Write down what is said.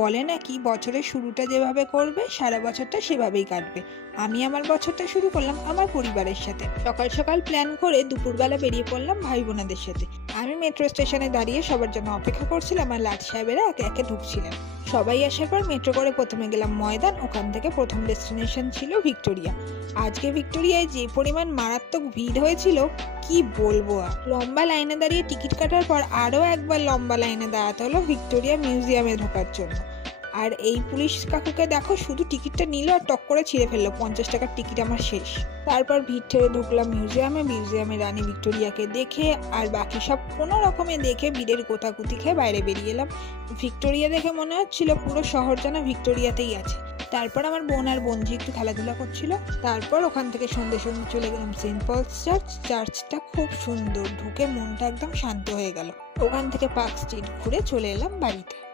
বলে নাকি বছরের শুরুটা যেভাবে করবে সারা বছরটা সেভাবেই কাটবে। আমি আমার বছরটা শুরু করলাম আমার পরিবারের সাথে। সকাল সকাল প্ল্যান করে দুপুরবেলা বেরিয়ে পড়লাম ভাই বোনাদের সাথে। আমি মেট্রো স্টেশনে দাঁড়িয়ে সবার জন্য অপেক্ষা করছিলাম আর লাট সাহেবেরা একে একে ঢুকছিলেন। সবাই আসার পর মেট্রো করে প্রথমে গেলাম ময়দান, ওখান থেকে প্রথম ডেস্টিনেশন ছিল ভিক্টোরিয়া। আজকে ভিক্টোরিয়ায় যে পরিমাণ মারাত্মক ভিড় হয়েছিল কি বলবো আর। লম্বা লাইনে দাঁড়িয়ে টিকিট কাটার পর আরও একবার লম্বা লাইনে দাঁড়াতে হলো ভিক্টোরিয়া মিউজিয়ামে ঢোকার জন্য। আর এই পুলিশ কাকুকে দেখো, শুধু টিকিটটা নিল আর টক করে ছিঁড়ে ফেললো, 50 টাকার টিকিট আমার শেষ। তারপর ভিড় ঠেলে ঢুকলাম মিউজিয়ামে রানী ভিক্টোরিয়াকে দেখে আর বাকি সব কোনো রকমে দেখে ভিড়ের গোতাগুতি খেয়ে বাইরে বেরিয়ে এলাম। ভিক্টোরিয়া দেখে মনে হচ্ছিল পুরো শহর যেন ভিক্টোরিয়াতেই আছে। তারপর আমার বোন আর বোনজি একটু খেলাধুলা করছিল। তারপর ওখান থেকে সন্ধ্যে চলে গেলাম সেন্ট পলস চার্চটা খুব সুন্দর, ঢুকে মনটা একদম শান্ত হয়ে গেল। ওখান থেকে পার্ক স্ট্রিট ঘুরে চলে এলাম বাড়িতে।